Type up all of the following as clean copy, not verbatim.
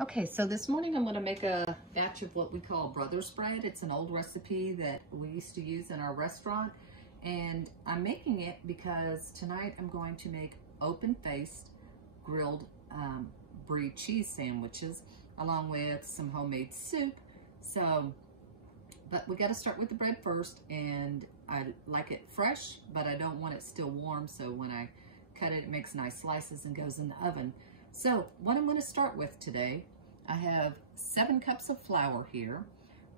Okay, so this morning I'm going to make a batch of what we call brother's bread. It's an old recipe that we used to use in our restaurant, and I'm making it because tonight I'm going to make open-faced grilled brie cheese sandwiches along with some homemade soup. So, but we got to start with the bread first, and I like it fresh, but I don't want it still warm, so when I cut it, it makes nice slices and goes in the oven. So what I'm going to start with today, I have 7 cups of flour here,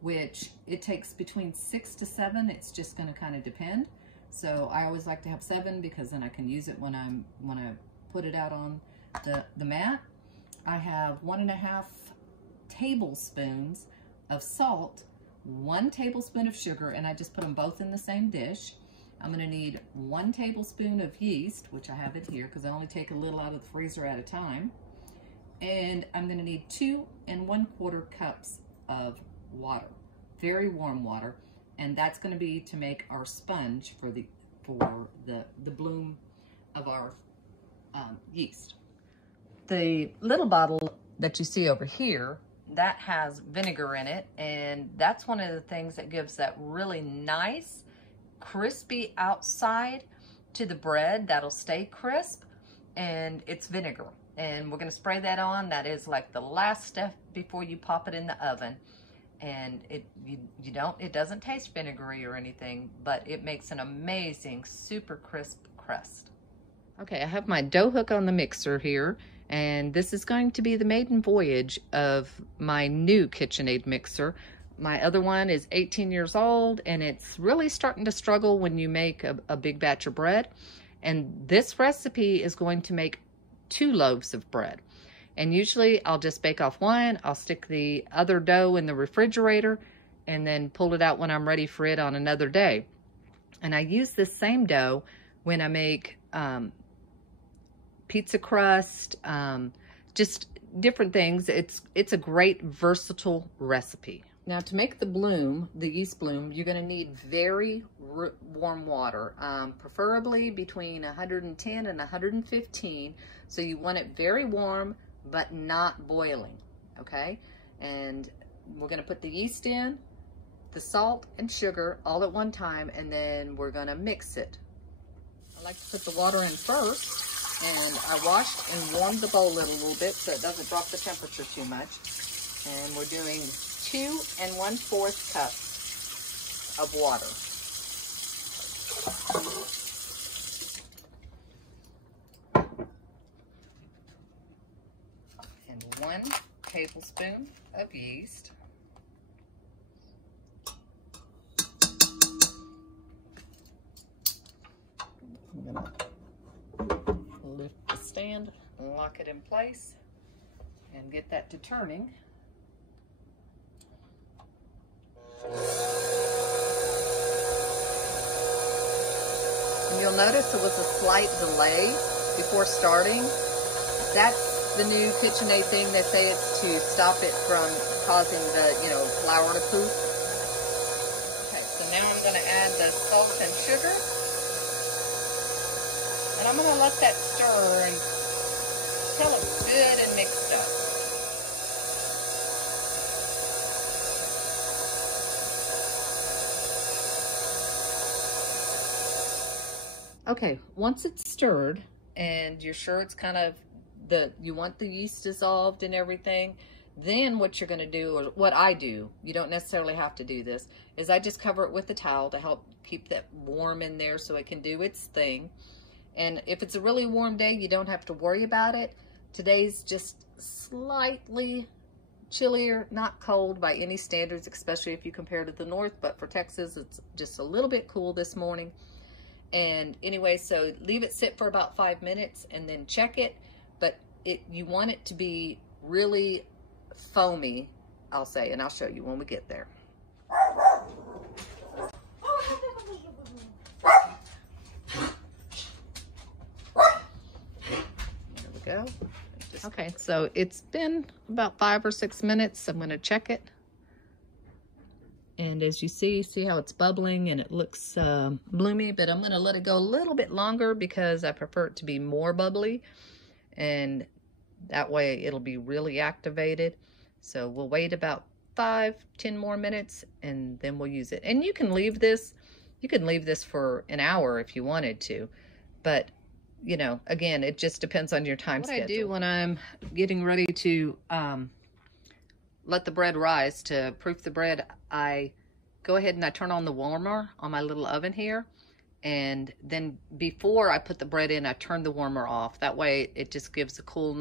which it takes between 6 to 7. It's just going to kind of depend. So I always like to have 7 because then I can use it when I put it out on the mat. I have 1.5 tablespoons of salt, 1 tablespoon of sugar, and I just put them both in the same dish. I'm going to need 1 tablespoon of yeast, which I have it here because I only take a little out of the freezer at a time. And I'm going to need 2 1/4 cups of water, very warm water, and that's going to be to make our sponge for the bloom of our yeast. The little bottle that you see over here, that has vinegar in it, and that's one of the things that gives that really nice crispy outside to the bread that'll stay crisp, and it's vinegar, and we're going to spray that on. That is like the last step before you pop it in the oven, and it doesn't taste vinegary or anything, but it makes an amazing super crisp crust. Okay, I have my dough hook on the mixer here, and this is going to be the maiden voyage of my new KitchenAid mixer. My other one is 18 years old, and it's really starting to struggle when you make a big batch of bread. And this recipe is going to make 2 loaves of bread. And usually I'll just bake off one, I'll stick the other dough in the refrigerator, and then pull it out when I'm ready for it on another day. And I use this same dough when I make pizza crust, just different things. It's a great versatile recipe. Now, to make the bloom, the yeast bloom, you're going to need very warm water, preferably between 110 and 115. So you want it very warm, but not boiling, okay? And we're going to put the yeast in, the salt and sugar all at one time, and then we're going to mix it. I like to put the water in first, and I washed and warmed the bowl a little bit so it doesn't drop the temperature too much. And we're doing 2 1/4 cups of water. And 1 tablespoon of yeast. I'm going to lift the stand and lock it in place and get that to turning. And you'll notice there was a slight delay before starting. That's the new KitchenAid thing. They say it's to stop it from causing the, flour to poof. Okay, so now I'm going to add the salt and sugar. And I'm going to let that stir until it's good and mixed up. Okay, once it's stirred and you're sure it's kind of you want the yeast dissolved and everything, then what you're going to do, or what I do, you don't necessarily have to do this, is I just cover it with a towel to help keep that warm in there so it can do its thing. And if it's a really warm day, you don't have to worry about it. Today's just slightly chillier, not cold by any standards, especially if you compare to the north, but for Texas, it's just a little bit cool this morning. And anyway, so leave it sit for about 5 minutes and then check it. But you want it to be really foamy, I'll say, and I'll show you when we get there. There we go. Okay, so it's been about 5 or 6 minutes. I'm going to check it. And as you see how it's bubbling and it looks bloomy, but I'm going to let it go a little bit longer because I prefer it to be more bubbly. And That way it'll be really activated. So we'll wait about 5-10 more minutes and then we'll use it. And you can leave this for an hour if you wanted to, but you know, again, it just depends on your time schedule. What I do when I'm getting ready to let the bread rise to proof the bread, I go ahead and I turn on the warmer on my little oven here. And then before I put the bread in, I turn the warmer off. That way it just gives a cool,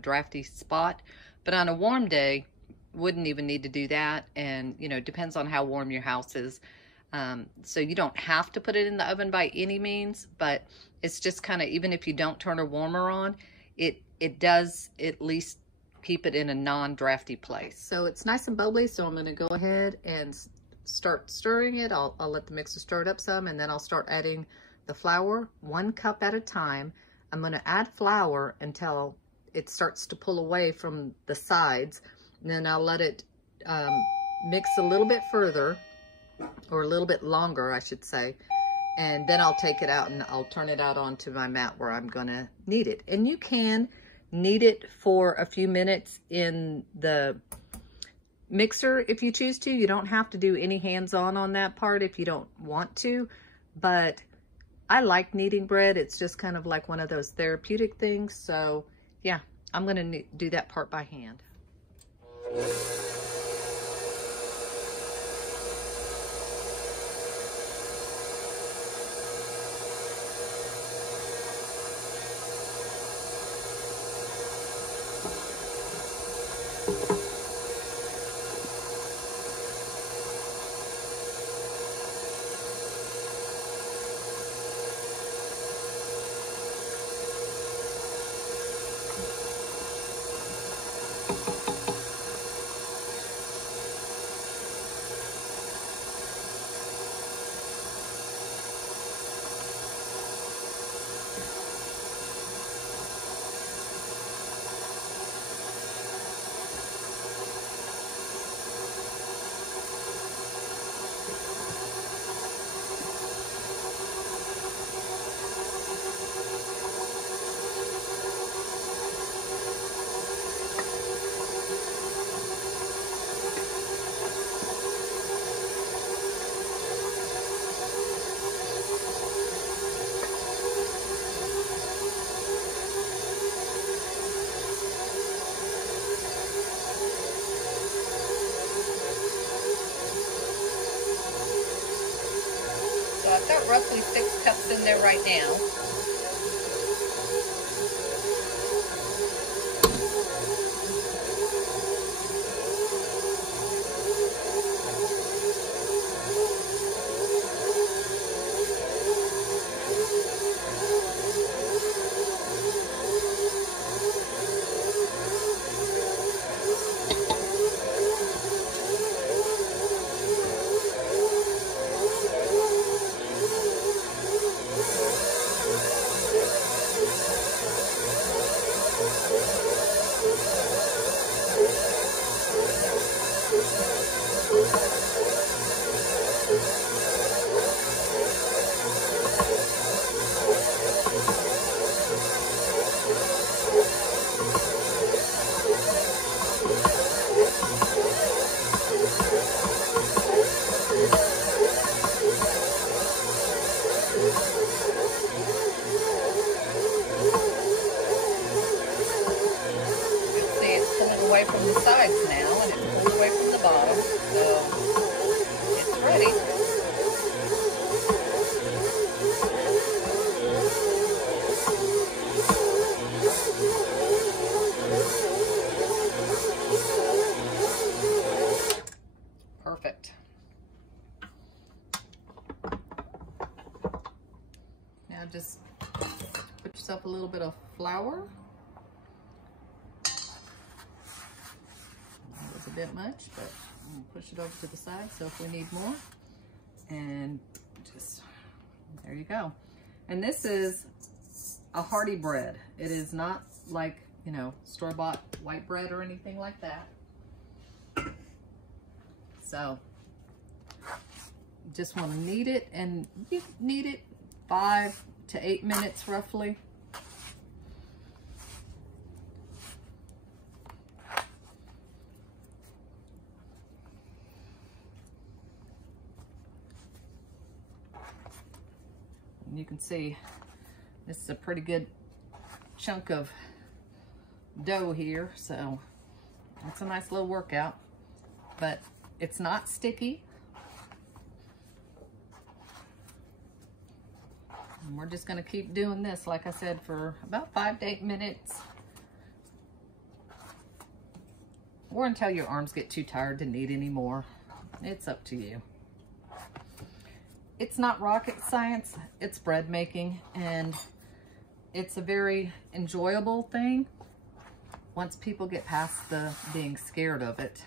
drafty spot. But on a warm day, wouldn't even need to do that. And, depends on how warm your house is. So you don't have to put it in the oven by any means, but it's just kind of, even if you don't turn a warmer on, it does at least keep it in a non-drafty place. So it's nice and bubbly, so I'm gonna go ahead and start stirring it. I'll let the mixer stir it up some, and then I'll start adding the flour 1 cup at a time. I'm gonna add flour until it starts to pull away from the sides, and then I'll let it mix a little bit further, or a little bit longer, I should say. And then I'll take it out and I'll turn it out onto my mat where I'm gonna knead it. And you can knead it for a few minutes in the mixer if you choose to. You don't have to do any hands-on on that part if you don't want to, but I like kneading bread. It's just kind of like one of those therapeutic things. So yeah, I'm gonna do that part by hand. I've got roughly 6 cups in there right now. Away from the sides now, and it's pulled away from the bottom, so it's ready. Perfect. Now just put yourself a little bit of flour. A bit much, but I'm gonna push it over to the side so if we need more, and just there you go. And this is a hearty bread. It is not like, store-bought white bread or anything like that. So just want to knead it, and you knead it 5 to 8 minutes roughly. And you can see this is a pretty good chunk of dough here, so it's a nice little workout, but it's not sticky. And we're just gonna keep doing this, like I said, for about 5 to 8 minutes. Or until your arms get too tired to knead anymore. It's up to you. It's not rocket science, it's bread making, and it's a very enjoyable thing once people get past the being scared of it.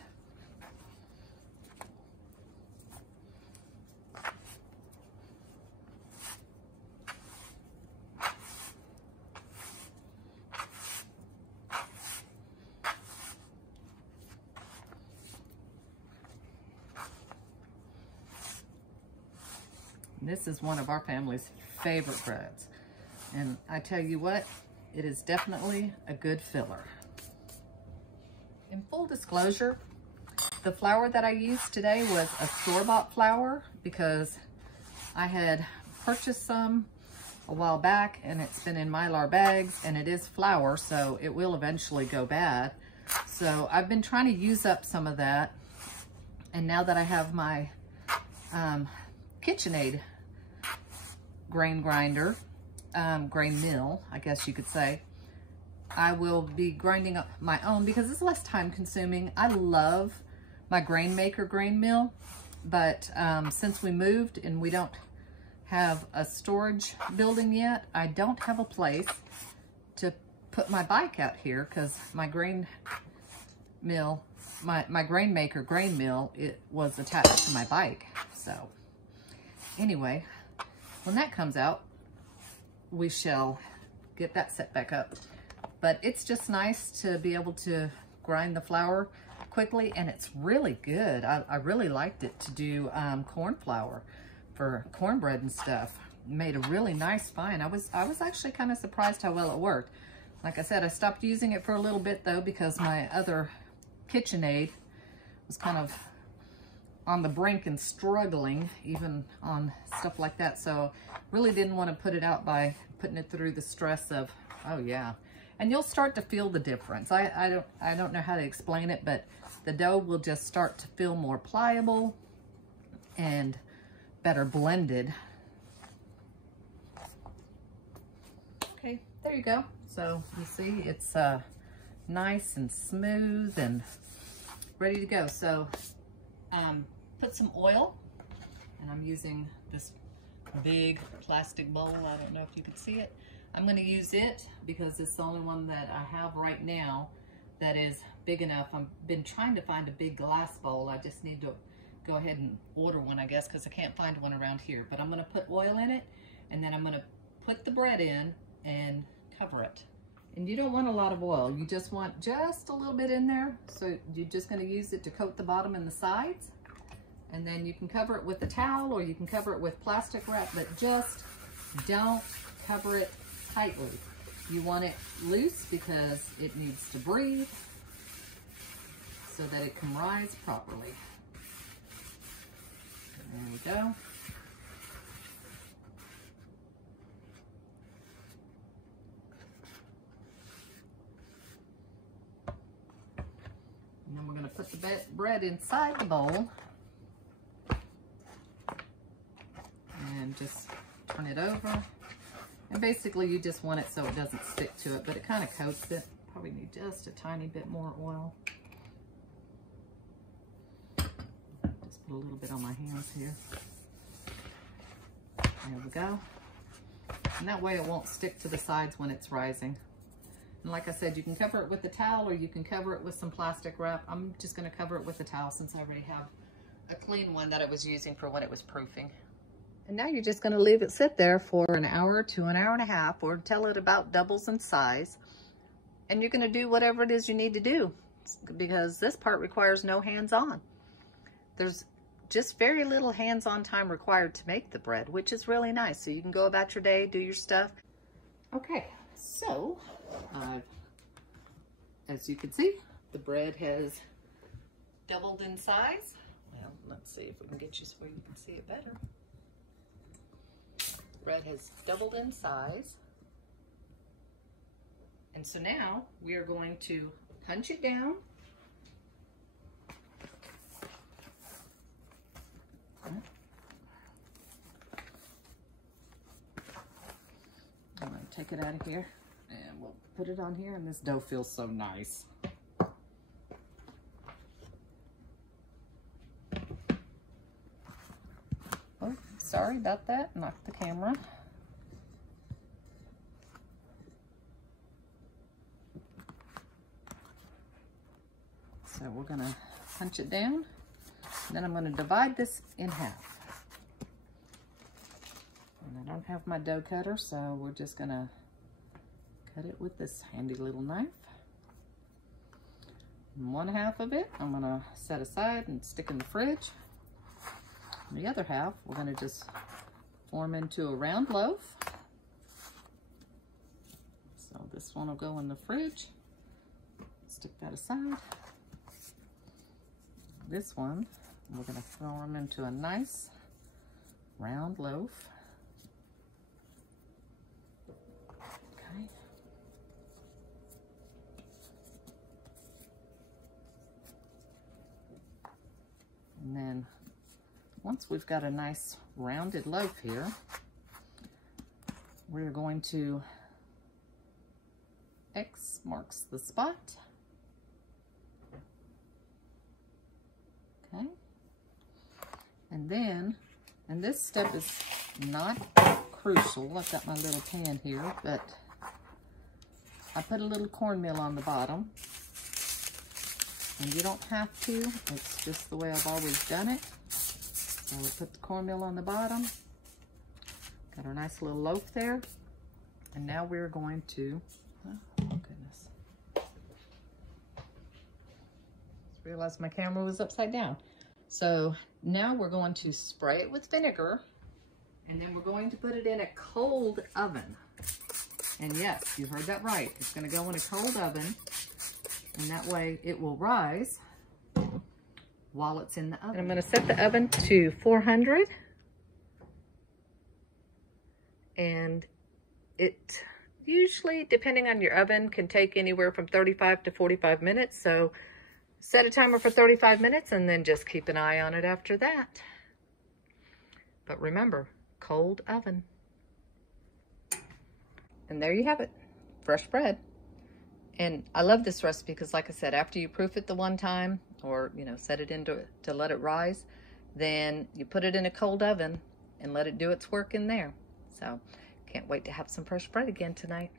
This is one of our family's favorite breads. And I tell you what, it is definitely a good filler. In full disclosure, the flour that I used today was a store-bought flour because I had purchased some a while back and it's been in Mylar bags, and it is flour, so it will eventually go bad. So I've been trying to use up some of that. And now that I have my KitchenAid grain grinder, grain mill, I guess you could say, I will be grinding up my own because it's less time consuming. I love my grain maker grain mill, but since we moved and we don't have a storage building yet, I don't have a place to put my bike out here because my grain mill, my grain maker grain mill, it was attached to my bike. So anyway, when that comes out, we shall get that set back up. But it's just nice to be able to grind the flour quickly, and it's really good. I really liked it to do corn flour for cornbread and stuff. Made a really nice fine. I was actually kind of surprised how well it worked. Like I said, I stopped using it for a little bit though because my other KitchenAid was kind of on the brink and struggling even on stuff like that. So really didn't want to put it out by putting it through the stress of, oh yeah. And you'll start to feel the difference. I don't know how to explain it, but the dough will just start to feel more pliable and better blended. Okay, there you go. So you see it's nice and smooth and ready to go. So put some oil, and I'm using this big plastic bowl. I don't know if you can see it. I'm going to use it because it's the only one that I have right now that is big enough. I've been trying to find a big glass bowl. I just need to go ahead and order one, I guess, because I can't find one around here. But I'm going to put oil in it, and then I'm going to put the bread in and cover it. And you don't want a lot of oil. You just want just a little bit in there. So you're just going to use it to coat the bottom and the sides. And then you can cover it with a towel, or you can cover it with plastic wrap, but just don't cover it tightly. You want it loose because it needs to breathe so that it can rise properly. There we go. And then we're going to put the bread inside the bowl and just turn it over. And basically you just want it so it doesn't stick to it, but it kind of coats it. Probably need just a tiny bit more oil. Just put a little bit on my hands here. There we go. And that way it won't stick to the sides when it's rising. And like I said, you can cover it with a towel, or you can cover it with some plastic wrap. I'm just going to cover it with a towel since I already have a clean one that I was using for when it was proofing. And now you're just going to leave it sit there for an hour to an hour and a half, or until it about doubles in size. And you're going to do whatever it is you need to do, because this part requires no hands-on. There's just very little hands-on time required to make the bread, which is really nice. So you can go about your day, do your stuff. Okay, so as you can see, the bread has doubled in size. Well, let's see if we can get you so you can see it better. Bread has doubled in size. And so now we are going to punch it down. I'm going to take it out of here and we'll put it on here, and this dough feels so nice. Oh, sorry about that, knocked the camera. So we're going to punch it down, and then I'm going to divide this in half. And I don't have my dough cutter, so we're just going to cut it with this handy little knife. And one half of it I'm going to set aside and stick in the fridge. And the other half we're going to just form into a round loaf. So this one will go in the fridge. Stick that aside. This one we're going to form into a nice round loaf. Okay. And then once we've got a nice rounded loaf here, we're going to X marks the spot. Okay. And then, and this step is not crucial. I've got my little pan here, but I put a little cornmeal on the bottom. And you don't have to, it's just the way I've always done it. So we put the cornmeal on the bottom. Got our nice little loaf there. And now we're going to, oh goodness. Just realized my camera was upside down. So now we're going to spray it with vinegar, and then we're going to put it in a cold oven. And yes, you heard that right. It's going to go in a cold oven, and that way it will rise while it's in the oven. And I'm going to set the oven to 400. And it usually, depending on your oven, can take anywhere from 35 to 45 minutes. So set a timer for 35 minutes and then just keep an eye on it after that. But remember, cold oven. And there you have it, fresh bread. And I love this recipe because, like I said, after you proof it the one time, or set it into it to let it rise, then you put it in a cold oven and let it do its work in there. So can't wait to have some fresh bread again tonight.